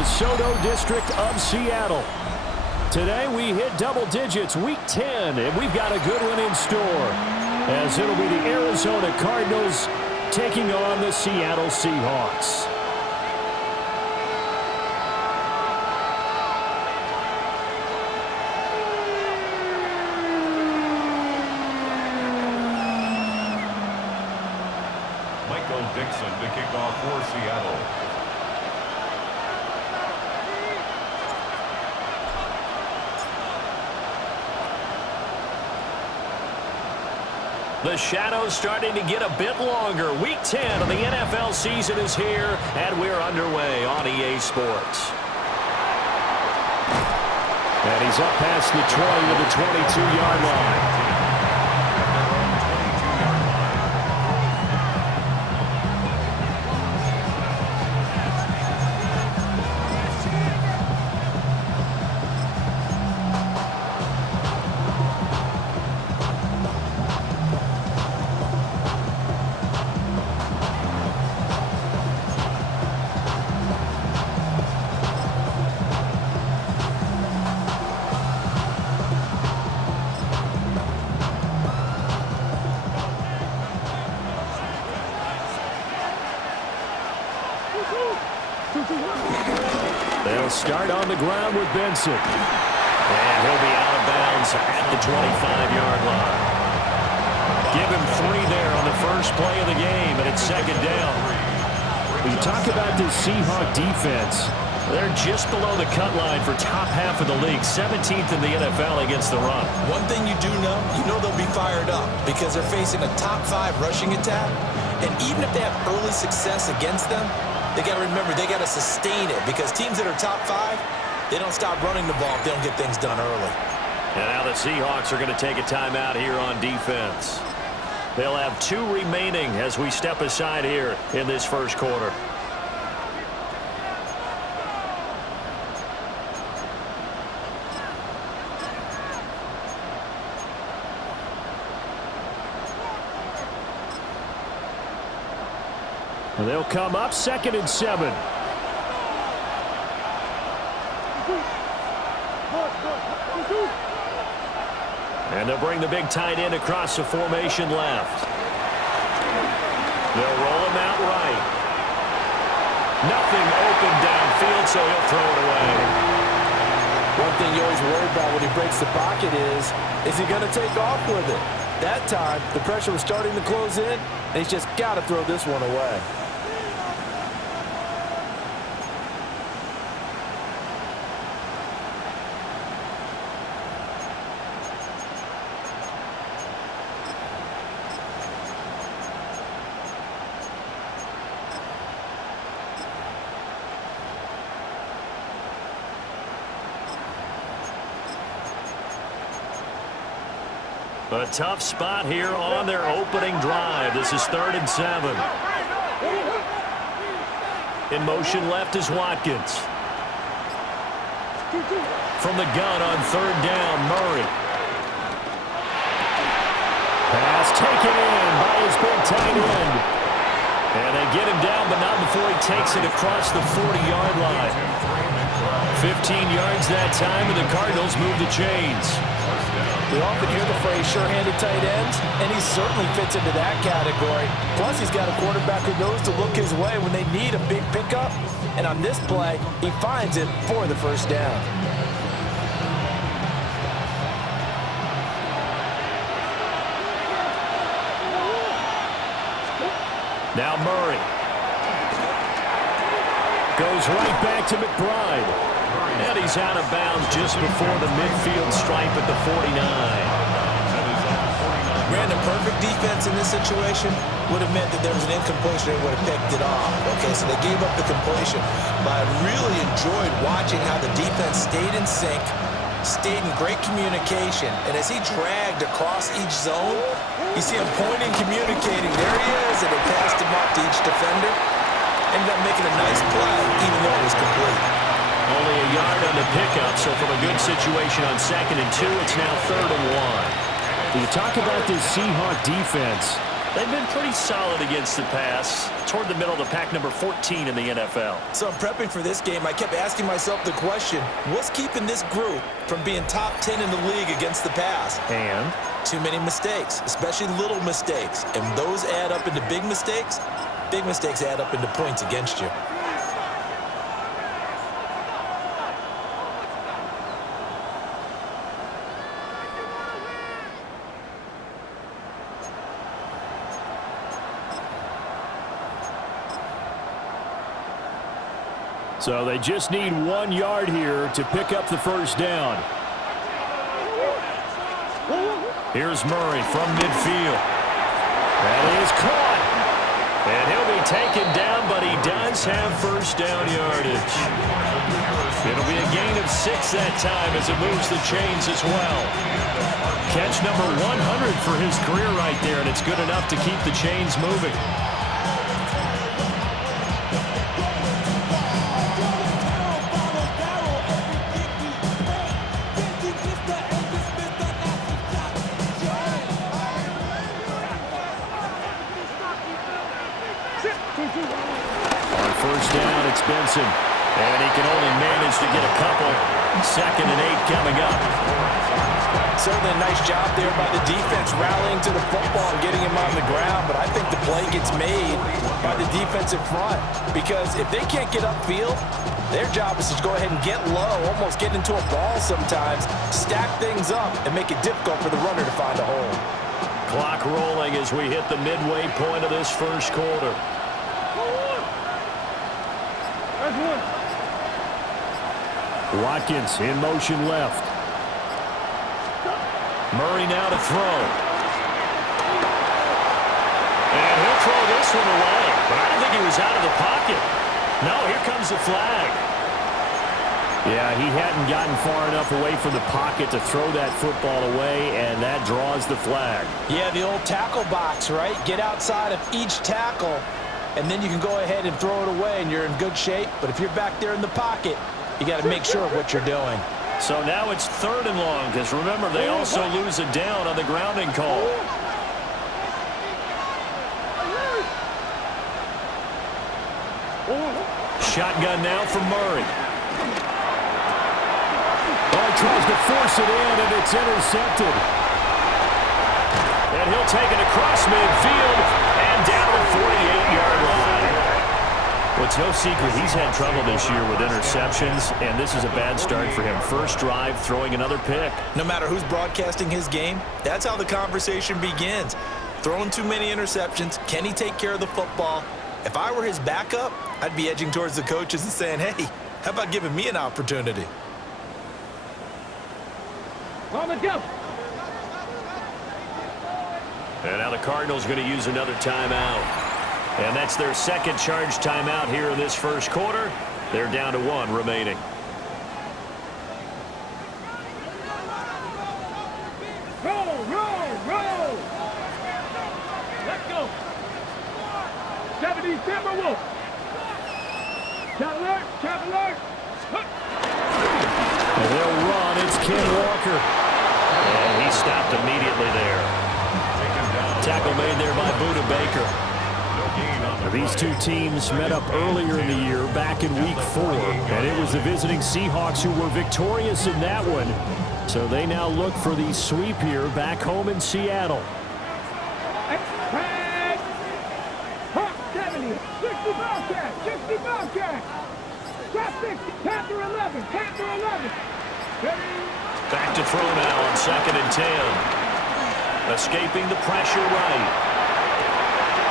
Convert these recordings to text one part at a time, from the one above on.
DeSoto district of Seattle. Today we hit double digits, week 10, and we've got a good one in store, as it'll be the Arizona Cardinals taking on the Seattle Seahawks. Dixon to kick off for Seattle. The shadow's starting to get a bit longer. Week 10 of the NFL season is here, and we're underway on EA Sports. And he's up past the 20 to the 22-yard line. They'll start on the ground with Benson. And he'll be out of bounds at the 25-yard line. Give him 3 there on the first play of the game, and it's second down. When you talk about this Seahawk defense, they're just below the cut line for top half of the league, 17th in the NFL against the run. One thing you do know, they'll be fired up because they're facing a top 5 rushing attack. And even if they have early success against them, they got to remember they got to sustain it because teams that are top 5, they don't stop running the ball if they don't get things done early. And now the Seahawks are going to take a timeout here on defense. They'll have 2 remaining as we step aside here in this first quarter. And they'll come up 2nd and 7. And they'll bring the big tight end across the formation left. They'll roll him out right. Nothing open downfield, so he'll throw it away. One thing you always worry about when he breaks the pocket is he going to take off with it? That time, the pressure was starting to close in, and he's just got to throw this one away. A tough spot here on their opening drive. This is 3rd and 7. In motion left is Watkins. From the gun on 3rd down, Murray. Pass taken in by his big tight end. And they get him down, but not before he takes it across the 40-yard line. 15 yards that time, and the Cardinals move the chains. We often hear the phrase sure-handed tight ends, and he certainly fits into that category. Plus, he's got a quarterback who knows to look his way when they need a big pickup. And on this play, he finds it for the first down. Now Murray. Goes right back to McBride. And he's out of bounds just before the midfield stripe at the 49. Ran a perfect defense in this situation would have meant that there was an incompletion. They would have picked it off. Okay, so they gave up the completion. But I really enjoyed watching how the defense stayed in sync, stayed in great communication. And as he dragged across each zone, you see him pointing, communicating. There he is, and they passed him off to each defender. Ended up making a nice play, even though it was complete. Only a yard on the pickup, so from a good situation on 2nd and 2, it's now 3rd and 1. When you talk about this Seahawk defense, They've been pretty solid against the pass, toward the middle of the pack, number 14 in the NFL. So I'm prepping for this game. I kept asking myself the question, what's keeping this group from being top 10 in the league against the pass? And? Too many mistakes, especially little mistakes. And those add up into big mistakes. Big mistakes add up into points against you. So they just need 1 yard here to pick up the first down. Here's Murray from midfield. That is caught. And he'll be taken down, but he does have first down yardage. It'll be a gain of 6 that time as it moves the chains as well. Catch number 100 for his career right there, and it's good enough to keep the chains moving. First down, it's Benson. And he can only manage to get a couple. 2nd and 8 coming up. Certainly a nice job there by the defense rallying to the football and getting him on the ground. But I think the play gets made by the defensive front. Because if they can't get upfield, their job is to go ahead and get low, almost get into a ball sometimes, stack things up, and make it difficult for the runner to find a hole. Clock rolling as we hit the midway point of this first quarter. Watkins in motion left. Murray now to throw. And he'll throw this one away. But I don't think he was out of the pocket. No, here comes the flag. Yeah, he hadn't gotten far enough away from the pocket to throw that football away, and that draws the flag. Yeah, the old tackle box, right? Get outside of each tackle, and then you can go ahead and throw it away, and you're in good shape. But if you're back there in the pocket, you got to make sure of what you're doing. So now it's 3rd and long, because remember, they also lose a down on the grounding call. Shotgun now for Murray. Oh, he tries to force it in, and it's intercepted. And he'll take it across midfield and down the 48-yard line. Well, it's no secret he's had trouble this year with interceptions, and this is a bad start for him. First drive, throwing another pick. No matter who's broadcasting his game, that's how the conversation begins. Throwing too many interceptions, can he take care of the football? If I were his backup, I'd be edging towards the coaches and saying, hey, how about giving me an opportunity? On the go. And now the Cardinals going to use another timeout. And that's their second charge timeout here in this first quarter. They're down to 1 remaining. Roll. Let's go. 70 Timberwolves. Trap alert. And they'll run. It's Ken Walker. And he stopped immediately there. Tackle made there by Buda Baker. These two teams met up earlier in the year, back in Week 4, and it was the visiting Seahawks who were victorious in that one. So they now look for the sweep here back home in Seattle. 70, 60 Bobcat, 60 Bobcat. Drop 60, Panther 11, Panther 11. Back to throw now on 2nd and 10. Escaping the pressure right.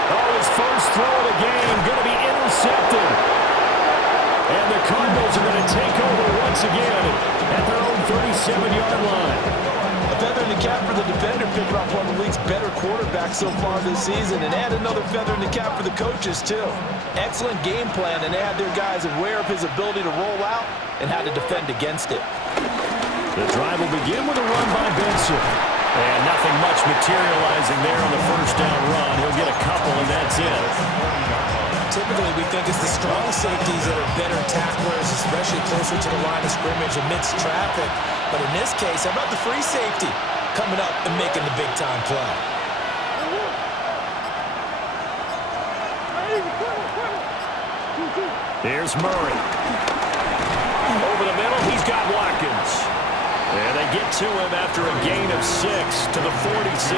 Oh, his first throw of the game going to be intercepted. And the Cardinals are going to take over once again at their own 37-yard line. A feather in the cap for the defender, picking off one of the league's better quarterbacks so far this season, and add another feather in the cap for the coaches, too. Excellent game plan, and they had their guys aware of his ability to roll out and how to defend against it. The drive will begin with a run by Benson. And nothing much materializing there on the first down run. He'll get a couple, and that's it. Typically, we think it's the strong safeties that are better tacklers, especially closer to the line of scrimmage amidst traffic. But in this case, how about the free safety coming up and making the big-time play? Here's Murray. Over the middle, he's got Watkins. And they get to him after a gain of 6 to the 46.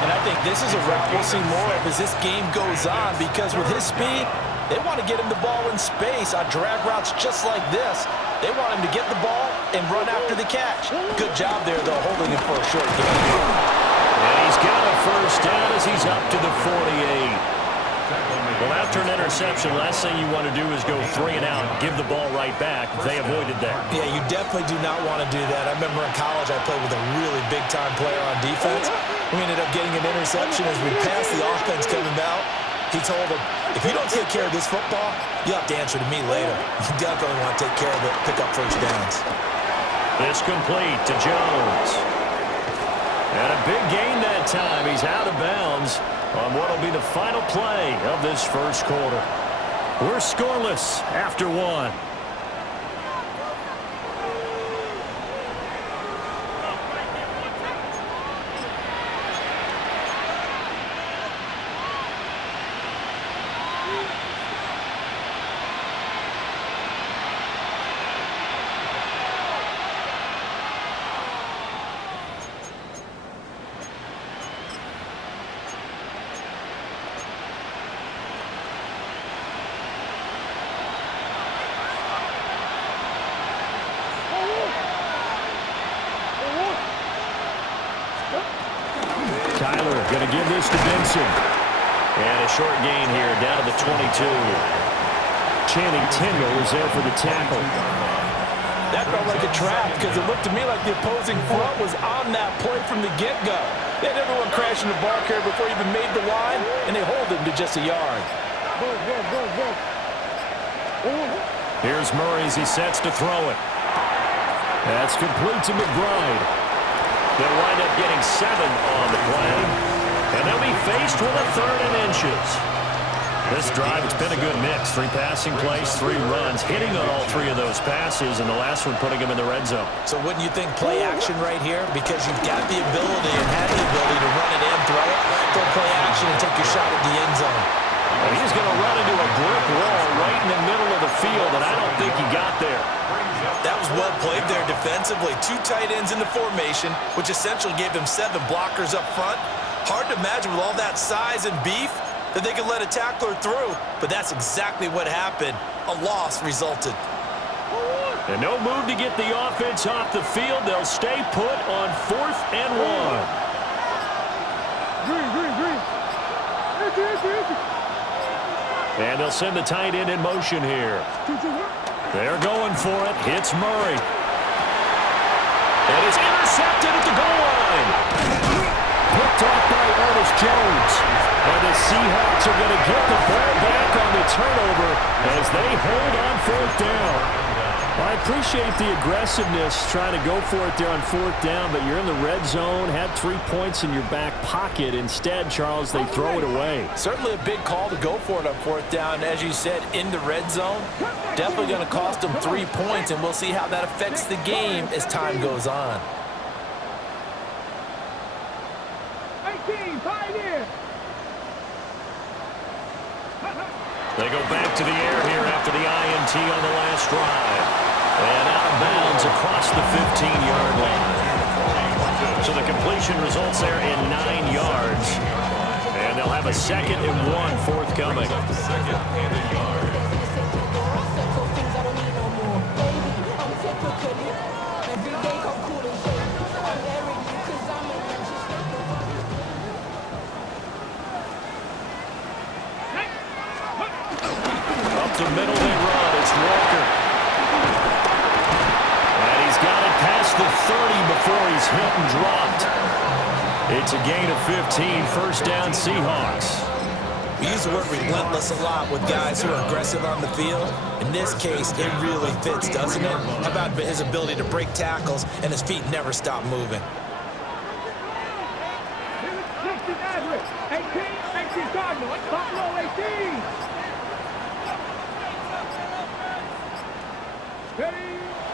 And I think this is a route we'll see more of as this game goes on, because with his speed, they want to get him the ball in space on drag routes just like this. They want him to get the ball and run after the catch. Good job there, though, holding him for a short gain. And he's got a first down as he's up to the 48. Well, after an interception, last thing you want to do is go 3 and out and give the ball right back. They avoided that. Yeah, you definitely do not want to do that. I remember in college I played with a really big-time player on defense. We ended up getting an interception as we passed the offense coming out. He told him, if you don't take care of this football, you'll have to answer to me later. You definitely want to take care of it, pick up first downs. This complete to Jones. And a big gain that time. He's out of bounds on what will be the final play of this first quarter. We're scoreless after 1. Tyler going to give this to Benson. And a short gain here down to the 22. Channing Tindall was there for the tackle. That felt like a trap because it looked to me like the opposing front was on that play from the get-go. They had everyone crashing the ball carrier before he even made the line, and they hold him to just a yard. Here's Murray as he sets to throw it. That's complete to McBride. They'll wind up getting 7 on the play, and they'll be faced with a 3rd and inches. This drive, it's been a good mix. 3 passing plays, 3 runs, hitting on all 3 of those passes, and the last one putting him in the red zone. So wouldn't you think play action right here? Because you've got the ability and had the ability to run it and throw it. Go play action and take your shot at the end zone. And he's going to run into a brick wall right in the middle of the field, and I don't think he got there. That was well played there defensively. 2 tight ends in the formation, which essentially gave them 7 blockers up front. Hard to imagine with all that size and beef that they could let a tackler through, but that's exactly what happened. A loss resulted. And no move to get the offense off the field. They'll stay put on 4th and 1. And they'll send the tight end in motion here. They're going for it. Hits Murray. And it's intercepted at the goal line. Picked off by Ernest Jones. And the Seahawks are going to get the ball back on the turnover as they hold on 4th down. Well, I appreciate the aggressiveness trying to go for it there on 4th down, but you're in the red zone, had 3 points in your back pocket. Instead, Charles, they throw it away. Certainly a big call to go for it on 4th down. As you said, in the red zone, definitely going to cost them 3 points, and we'll see how that affects the game as time goes on. 18, pioneer. They go back to the air here after the INT on the last drive. And out of bounds across the 15-yard line. So the completion results there in 9 yards. And they'll have a 2nd and 1 forthcoming. Up the middle they run. It's Walker. And he's got it past the 30 before he's hit and dropped. It's a gain of 15. First down, Seahawks. We use the word relentless a lot with guys who are aggressive on the field. In this case, it really fits, doesn't it? How about his ability to break tackles and his feet never stop moving? 18 cardinals. Buffalo 18.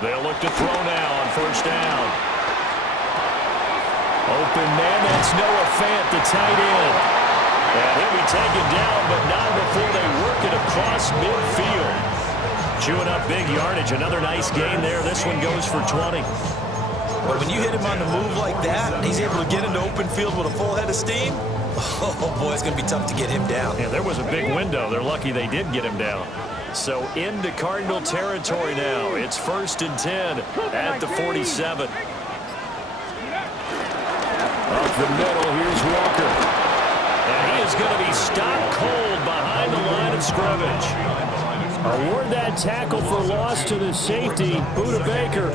They'll look to throw now on first down. Open man, that's Noah Fant, the tight end. And he'll be taken down, but not before they work it across midfield. Chewing up big yardage. Another nice gain there. This one goes for 20. But when you hit him on the move like that, and he's able to get into open field with a full head of steam, oh, boy, it's going to be tough to get him down. Yeah, there was a big window. They're lucky they did get him down. So into Cardinal territory now. It's 1st and 10 at the 47. Up the middle, here's Walker. And he is going to be stopped cold behind the line of scrimmage. Award that tackle for loss to the safety, Budda Baker.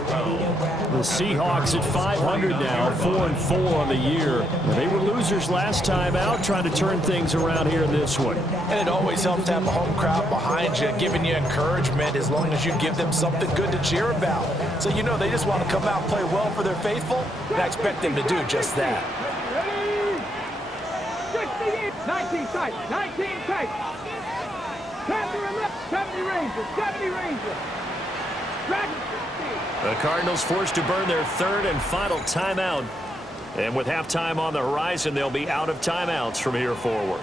The Seahawks at 500 now, 4-4 on the year. They were losers last time out, trying to turn things around here in this one. And it always helps to have a home crowd behind you, giving you encouragement as long as you give them something good to cheer about. So you know they just want to come out and play well for their faithful, and I expect them to do just that. 19 tight, 19 tight. 70 Rangers, 70 Rangers. The Cardinals forced to burn their 3rd and final timeout. And with halftime on the horizon, they'll be out of timeouts from here forward.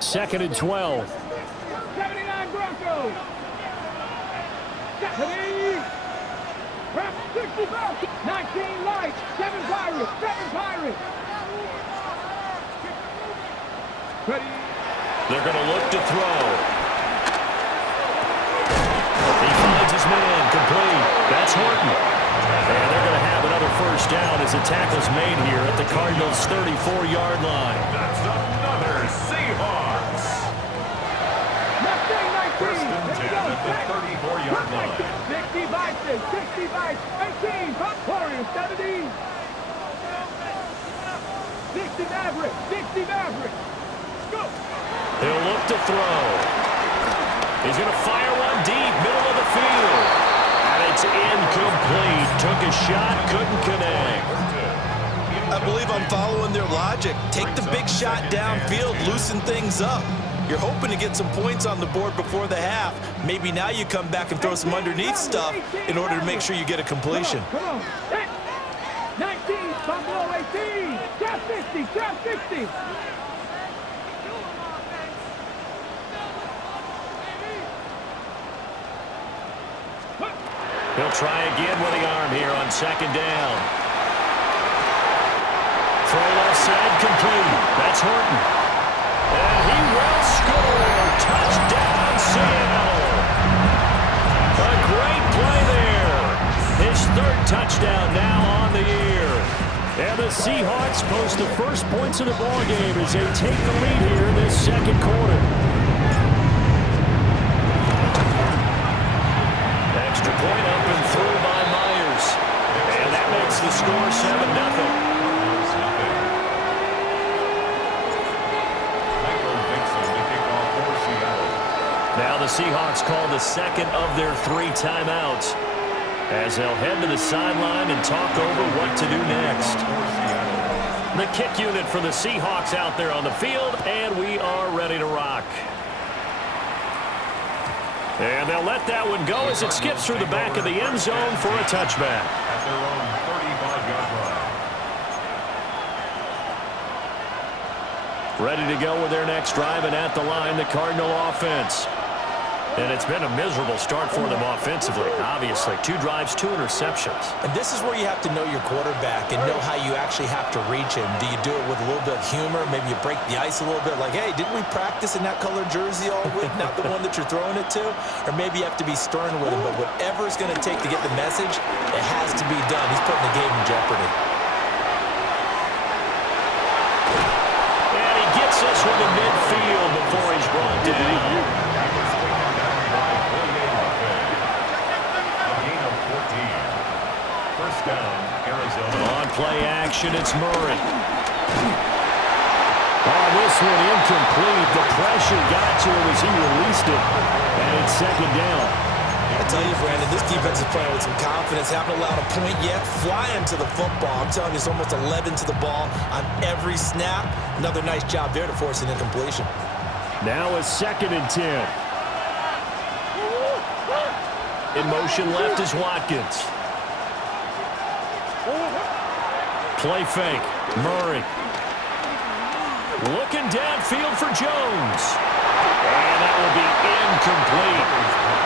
Second and 12. 79 Broncos. 70. 65. 19 Lights. 7 Pirates. 7 Pirates. Ready. They're going to look to throw. He finds his man. Complete. That's Horton. And they're going to have another first down as the tackle's made here at the Cardinals' 34-yard line. That's another Seahawks. 1st and 10 at the 34-yard line. 60 Vikings, 60 Vikings, 18, Pop Warriors, 70. 60 Mavericks, 60 Mavericks. Go. He'll look to throw. He's going to fire one deep, middle of the field. And it's incomplete. Took a shot, couldn't connect. I believe I'm following their logic. Take the big shot downfield, loosen things up. You're hoping to get some points on the board before the half. Maybe now you come back and throw some underneath stuff in order to make sure you get a completion. Come on. 19, Buffalo 18. Trap 60, trap 60. He'll try again with the arm here on 2nd down. Throw left side complete. That's Horton. And he will score. Touchdown, Seattle. A great play there. His 3rd touchdown now on the year. And the Seahawks post the first points of the ballgame as they take the lead here in this 2nd quarter. Extra point up and through by Myers. And that makes the score 7-0. Now the Seahawks call the 2nd of their 3 timeouts as they'll head to the sideline and talk over what to do next. The kick unit for the Seahawks out there on the field, and we are ready to rock. And they'll let that one go as it skips through the back of the end zone for a touchback. At their own 35-yard line. Ready to go with their next drive, and at the line, the Cardinal offense. And it's been a miserable start for them offensively, obviously. 2 drives, 2 interceptions. And this is where you have to know your quarterback and know how you actually have to reach him. Do you do it with a little bit of humor? Maybe you break the ice a little bit, like, hey, didn't we practice in that colored jersey all week, not the one that you're throwing it to? Or maybe you have to be stern with him, but whatever it's going to take to get the message, it has to be done. He's putting the game in jeopardy. And he gets us from the midfield before he's brought down. On play action, it's Murray. Oh, this one incomplete. The pressure got to him as he released it. And it's 2nd down. I tell you, Brandon, this defense is playing with some confidence. Haven't allowed a point yet. Flying to the football. I'm telling you, it's almost 11 to the ball on every snap. Another nice job there to force an incompletion. Now a 2nd and 10. In motion left is Watkins. Play fake. Murray. Looking downfield for Jones. And that will be incomplete.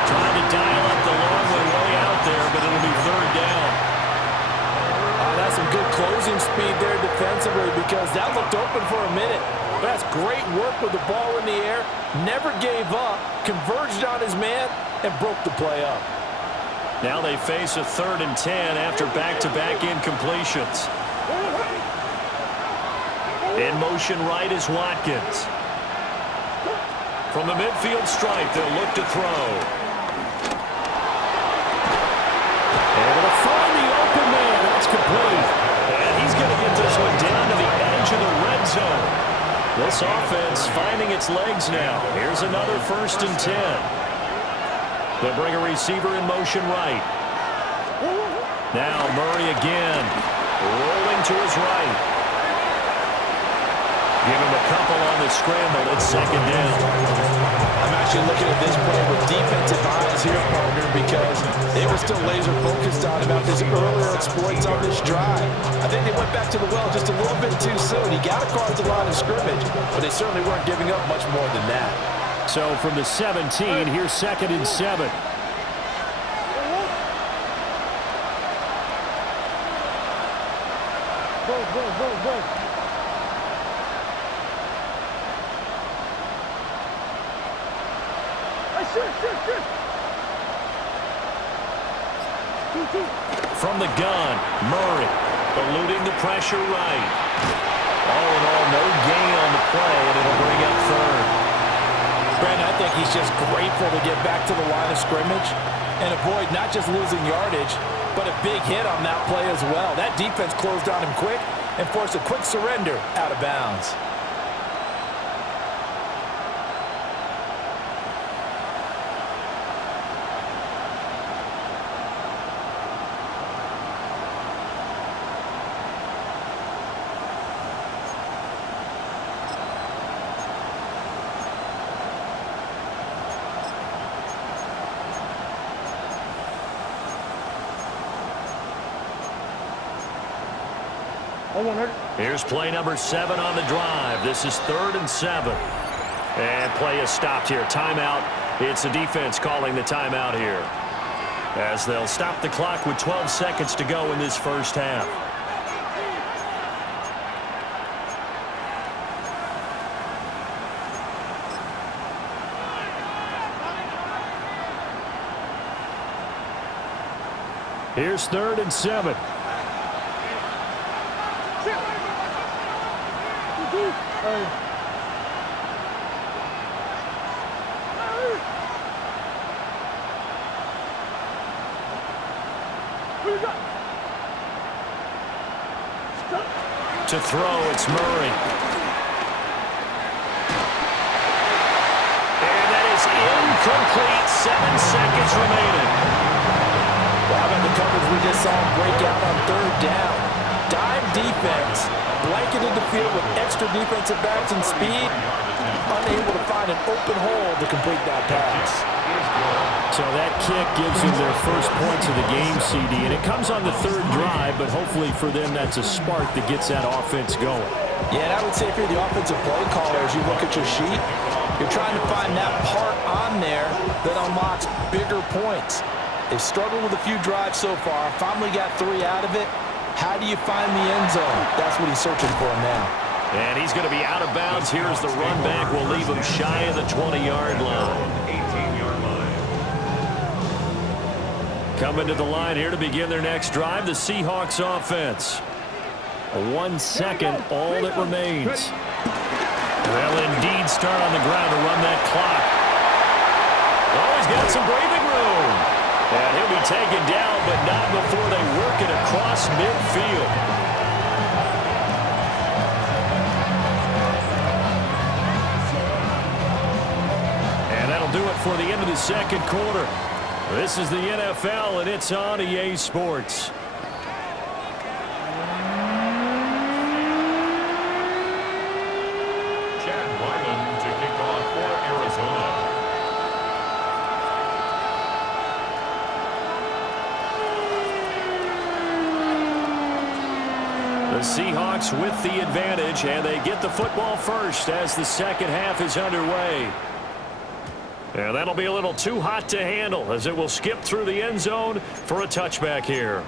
Trying to dial up the long way out there, but it'll be third down. That's some good closing speed there defensively because that looked open for a minute. But that's great work with the ball in the air. Never gave up. Converged on his man and broke the play up. Now they face a 3rd and 10 after back-to-back incompletions. In motion right is Watkins. From the midfield stripe, they'll look to throw. Able to find the open man. That's complete. And he's going to get this one down to the edge of the red zone. This offense finding its legs now. Here's another 1st and 10. They'll bring a receiver in motion right. Now Murray again. Rolling to his right. Give him a couple on the scramble. It's 2nd down. I'm actually looking at this play with defensive eyes here, partner, because they were still laser focused on about his earlier exploits on this drive. I think they went back to the well just a little bit too soon. He got across the line of scrimmage, but they certainly weren't giving up much more than that. So from the 17, here's 2nd and 7. Go. From the gun, Murray eluding the pressure right. All in all, no gain on the play, and it'll bring up 3rd. Brandon, I think he's just grateful to get back to the line of scrimmage and avoid not just losing yardage, but a big hit on that play as well. That defense closed on him quick and forced a quick surrender out of bounds. Here's play number 7 on the drive. This is 3rd and 7. And play is stopped here. Timeout. It's the defense calling the timeout here, as they'll stop the clock with 12 seconds to go in this first half. Here's 3rd and 7. To throw, it's Murray. And that is incomplete. 7 seconds remaining. Well, how about the coverage we just saw him break out on 3rd down? Dime defense, blanketed the field with extra defensive backs and speed, unable to find an open hole to complete that pass. So that kick gives them their first points of the game, CD, and it comes on the 3rd drive, but hopefully for them that's a spark that gets that offense going. Yeah, and I would say if you're the offensive play caller, as you look at your sheet, you're trying to find that part on there that unlocks bigger points. They've struggled with a few drives so far, finally got 3 out of it. How do you find the end zone? That's what he's searching for now. And he's going to be out of bounds. Here's the run back. We'll leave him shy of the 20-yard line. 18-yard line. Coming to the line here to begin their next drive, the Seahawks offense. 1 second, all that remains. They'll indeed start on the ground to run that clock. Oh, he's got some breathing room. And he'll be taken down, but not before they work it across midfield. And that'll do it for the end of the second quarter. This is the NFL, and it's on EA Sports. To kick off for Arizona. The Seahawks with the advantage, and they get the football first as the second half is underway. And that'll be a little too hot to handle as it will skip through the end zone for a touchback here.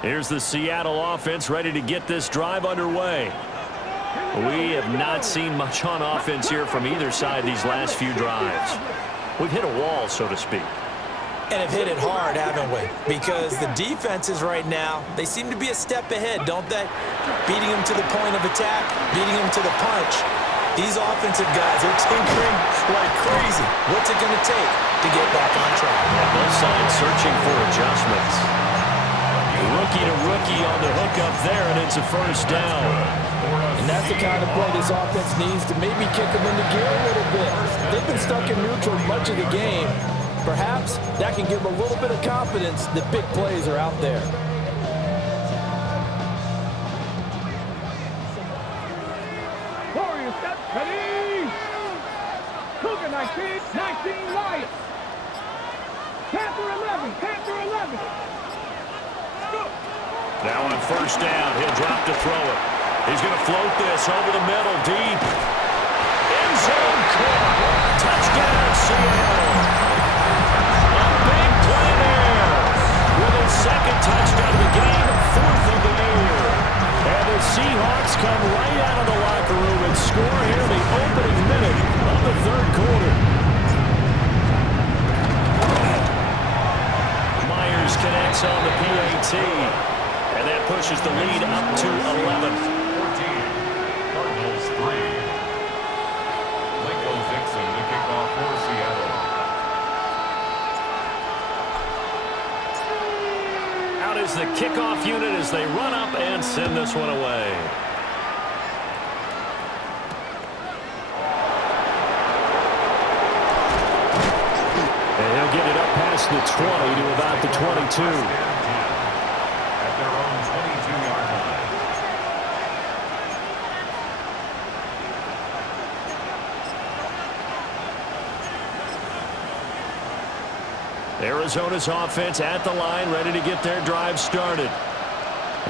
Here's the Seattle offense ready to get this drive underway. We have not seen much on offense here from either side these last few drives. We've hit a wall, so to speak. And have hit it hard, haven't we? Because the defenses right now, they seem to be a step ahead, don't they? Beating them to the point of attack, beating them to the punch. These offensive guys are tinkering like crazy. What's it going to take to get back on track? Both sides searching for adjustments. Rookie to rookie on the hook up there, and it's a first down. And that's the kind of play this offense needs to maybe kick them into gear a little bit. They've been stuck in neutral much of the game. Perhaps that can give them a little bit of confidence that big plays are out there. Warriors, step ready. Cougar 19 Lions. Panther 11, Panther 11. Now on first down, he'll drop to throw it. He's going to float this over the middle, deep. End zone caught. Touchdown, Seattle. A big play there. With his second touchdown of the game, fourth of the year. And the Seahawks come right out of the locker room and score here in the opening minute of the third quarter. Myers connects on the PAT. And that pushes the lead up to 11. 14. Cardinals 3. Dixon to kick off for Seattle. Out is the kickoff unit as they run up and send this one away. And he'll get it up past the 20 to about the 22. Their own 22-yard line. Arizona's offense at the line, ready to get their drive started.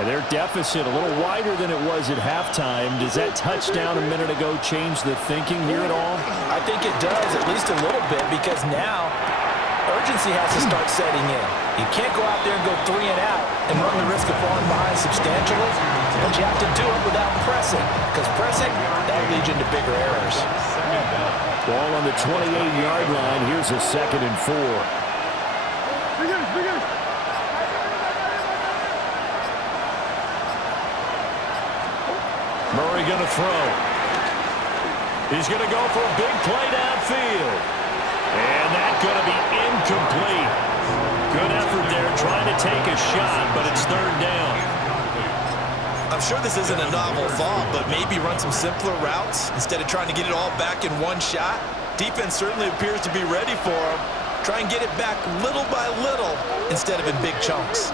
And their deficit a little wider than it was at halftime. Does that touchdown a minute ago change the thinking here at all? I think it does, at least a little bit, because now urgency has to start setting in. You can't go out there and go 3 and out and run the risk of falling behind substantially, but you have to do it without pressing, because pressing, that'll lead you into bigger errors. Ball on the 28-yard line. Here's a 2nd and 4. Murray going to throw. He's going to go for a big play downfield. And that's going to be incomplete. Good effort there trying to take a shot, but it's third down. I'm sure this isn't a novel thought, but maybe run some simpler routes instead of trying to get it all back in one shot. Defense certainly appears to be ready for him. Try and get it back little by little instead of in big chunks.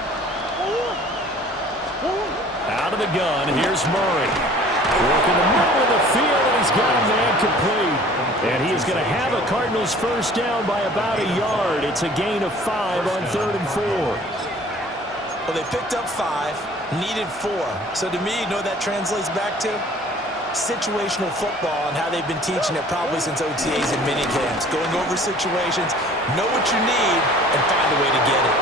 Out of the gun, here's Murray. Working the middle of the field, and he's got a man complete. And he is going to have a Cardinals first down by about a yard. It's a gain of 5 on 3rd and 4. Well, they picked up 5, needed 4. So to me, you know what that translates back to? Situational football and how they've been teaching it probably since OTAs and minicamps. Going over situations, know what you need, and find a way to get it.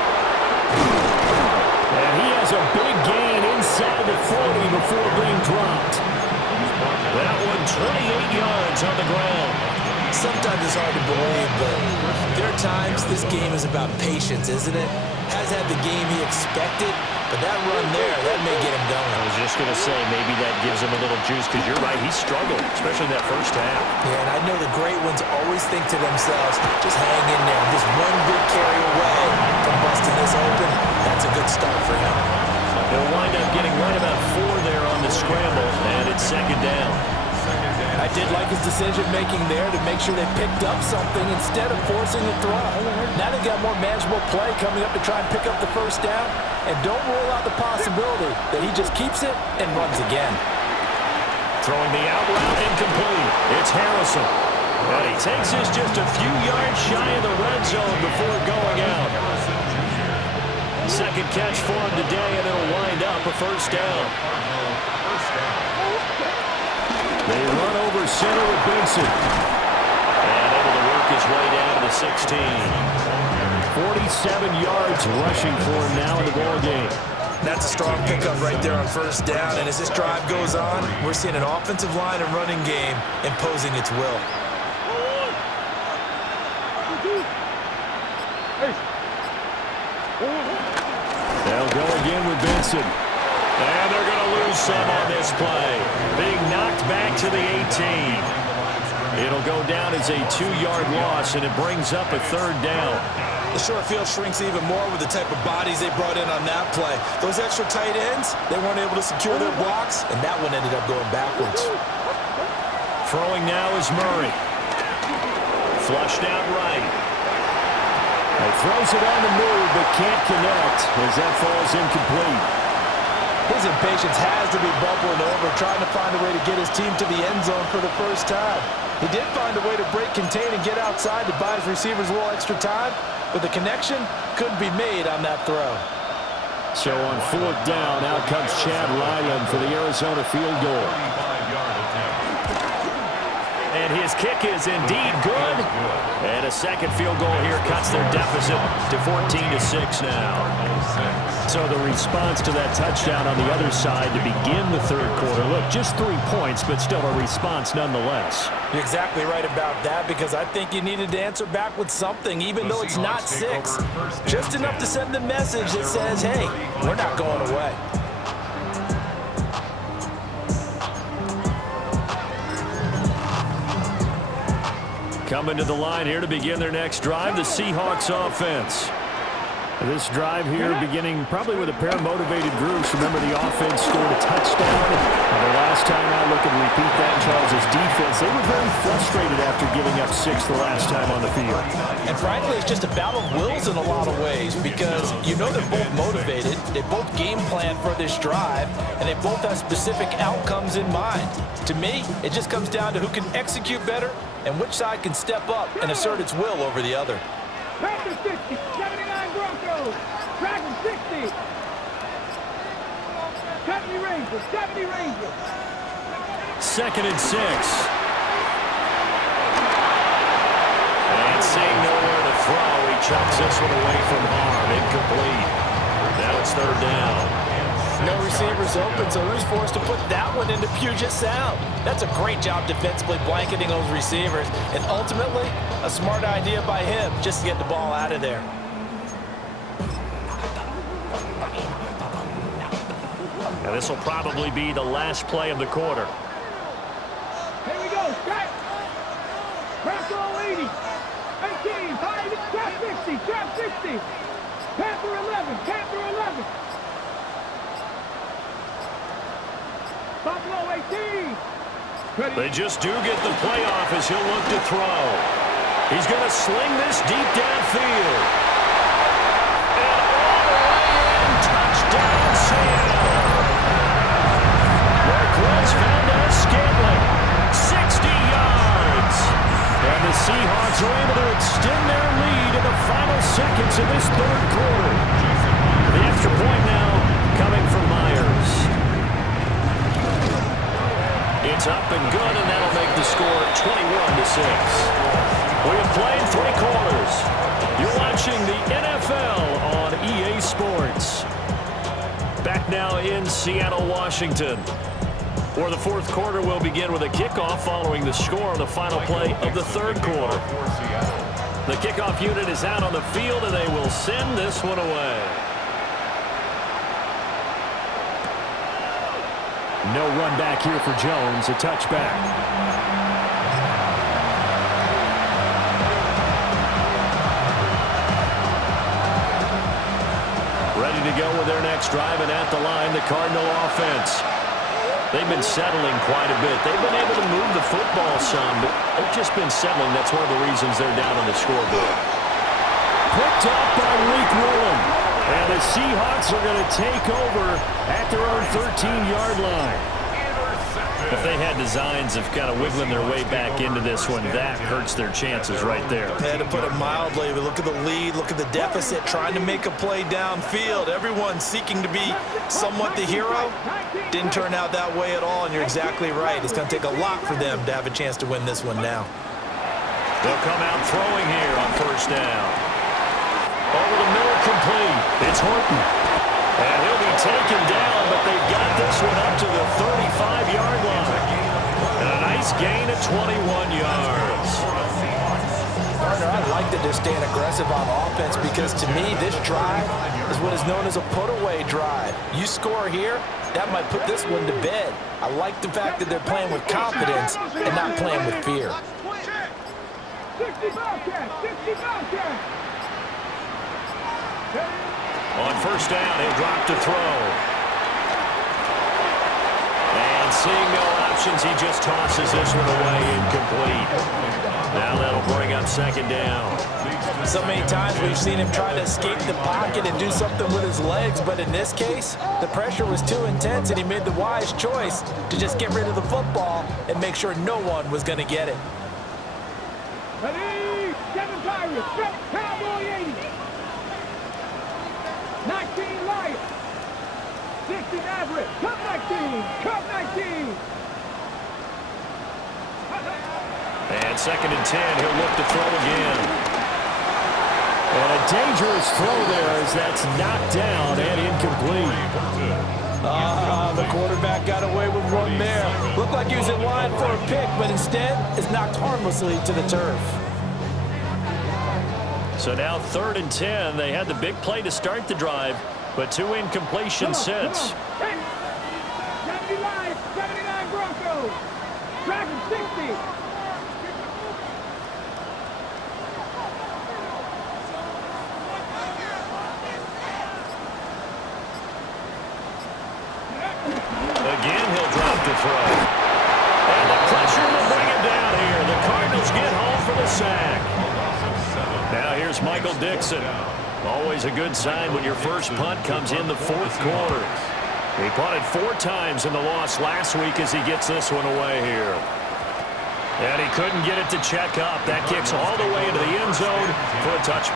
And he has a big gain inside the 40 before being dropped. That one 28 yards on the ground. Sometimes it's hard to believe, but there are times this game is about patience, isn't it? Has had the game he expected, but that run there, that may get him going. I was just going to say, maybe that gives him a little juice, because you're right, he struggled, especially in that first half. Yeah, and I know the great ones always think to themselves, just hang in there. Just one big carry away from busting this open. That's a good start for him. They'll wind up getting right about 4 there on the scramble, and it's 2nd down. I did like his decision-making there to make sure they picked up something instead of forcing the throw. Now they've got more manageable play coming up to try and pick up the first down, and don't rule out the possibility that he just keeps it and runs again. Throwing the out route incomplete. It's Harrison. And he takes this just a few yards shy of the red zone before going out. Second catch for him today, and it'll wind up a first down. They run over center with Benson. And able to work his way down to the 16. 47 yards rushing for him now in the ballgame. That's a strong pickup right there on first down. And as this drive goes on, we're seeing an offensive line and running game imposing its will. They'll go again with Benson. And they're going to lose some on this play. Being knocked back to the 18. It'll go down as a 2-yard loss, and it brings up a third down. The short field shrinks even more with the type of bodies they brought in on that play. Those extra tight ends, they weren't able to secure their blocks, and that one ended up going backwards. Throwing now is Murray. Flushed out right. He throws it on the move, but can't connect as that falls incomplete. His impatience has to be bubbling over, trying to find a way to get his team to the end zone for the first time. He did find a way to break, contain, and get outside to buy his receivers a little extra time, but the connection couldn't be made on that throw. So on fourth down, out comes Chad Ryland for the Arizona field goal. And his kick is indeed good. And a second field goal here cuts their deficit to 14-6 now. So the response to that touchdown on the other side to begin the third quarter. Look, just 3 points, but still a response nonetheless. You're exactly right about that, because I think you needed to answer back with something, even though it's not 6. Just enough to send the message that says, hey, we're not going away. Coming to the line here to begin their next drive, the Seahawks offense. This drive here beginning probably with a pair of motivated groups. Remember, the offense scored a touchdown. And the last time I look and repeat that, Charles' defense, they were very frustrated after giving up 6 the last time on the field. And frankly, it's just a battle of wills in a lot of ways, because you know they're both motivated, they both game plan for this drive, and they both have specific outcomes in mind. To me, it just comes down to who can execute better and which side can step up and assert its will over the other. Panthers 60, 79 Broncos. Dragons 60. 70 Rangers, 70 Rangers. 2nd and 6. And seeing nowhere to throw, he chucks this one away from harm. Incomplete. Now it's third down. No receivers open, so who's forced to put that one into Puget Sound? That's a great job defensively blanketing those receivers, and ultimately, a smart idea by him just to get the ball out of there. Now this will probably be the last play of the quarter. Here we go, strike. Bronco 80. 18, high, trap 60, trap 60. Panther 11, Panther 11. Buffalo 18. They just do get the playoff as he'll look to throw. He's going to sling this deep downfield. And all the way in, touchdown Seattle. Marquez Valdes-Scantling, 60 yards. And the Seahawks are able to extend their lead in the final seconds of this third quarter. The extra point now coming from Myers. It's up and good, and that'll make the score 21-6. We have played 3 quarters. You're watching the NFL on EA Sports. Back now in Seattle, Washington. For the fourth quarter, we'll begin with a kickoff following the score on the final play of the third quarter. The kickoff unit is out on the field, and they will send this one away. No run back here for Jones, a touchback. Ready to go with their next drive, and at the line, the Cardinal offense. They've been settling quite a bit. They've been able to move the football some, but they've just been settling. That's one of the reasons they're down on the scoreboard. Picked up by Leak Woolen. And the Seahawks are going to take over at their own 13-yard line. If they had designs of kind of wiggling their way back into this one, that hurts their chances right there. To put it mildly, we look at the lead, look at the deficit, trying to make a play downfield. Everyone seeking to be somewhat the hero. Didn't turn out that way at all, and you're exactly right. It's going to take a lot for them to have a chance to win this one now. They'll come out throwing here on first down. Over the middle, complete. It's Horton. And he'll be taken down, but they've got this one up to the 35-yard line. And a nice gain of 21 yards. Partner, I like that they're staying aggressive on offense because, to me, this drive is what is known as a put-away drive. You score here, that might put this one to bed. I like the fact that they're playing with confidence and not playing with fear. 60 Bobcats, 60 Bobcats. On first down, he'll drop to throw. And seeing no options, he just tosses this one away, incomplete. Now that'll bring up second down. So many times we've seen him try to escape the pocket and do something with his legs, but in this case, the pressure was too intense and he made the wise choice to just get rid of the football and make sure no one was going to get it. Ready, 7 Pirates, Cowboy 80. 19 Lions. 60 Maverick, Cup 19, Cup 19. And second and 10, he'll look to throw again. And a dangerous throw there as that's knocked down and incomplete. The quarterback got away with one there. Looked like he was in line for a pick, but instead is knocked harmlessly to the turf. So now 3rd and 10. They had the big play to start the drive, but 2 incompletions since. 79 Broncos. Dragon 60. Again, he'll drop to throw. And the pressure will bring him down here. The Cardinals get home for the sack. Now here's Michael Dixon. Always a good sign when your first punt comes in the 4th quarter. He punted 4 times in the loss last week as he gets this one away here. And he couldn't get it to check up. That kicks all the way into the end zone for a touchdown.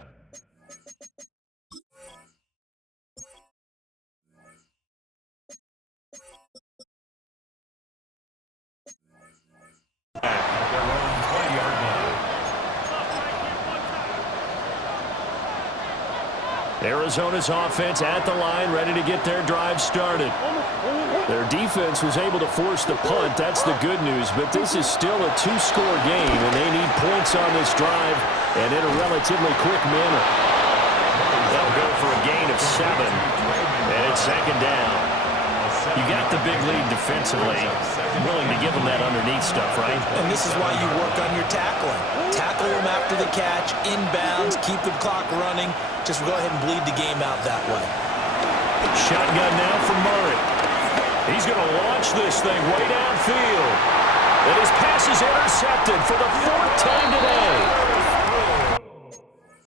Arizona's offense at the line, ready to get their drive started. Their defense was able to force the punt. That's the good news, but this is still a 2-score game, and they need points on this drive and in a relatively quick manner. They'll go for a gain of 7, and it's second down. You got the big lead defensively. Willing to give them that underneath stuff, right? And this is why you work on your tackling. Tackle them after the catch, inbounds, keep the clock running. Just go ahead and bleed the game out that way. Shotgun now for Murray. He's going to launch this thing way downfield. And his pass is intercepted for the 4th time today.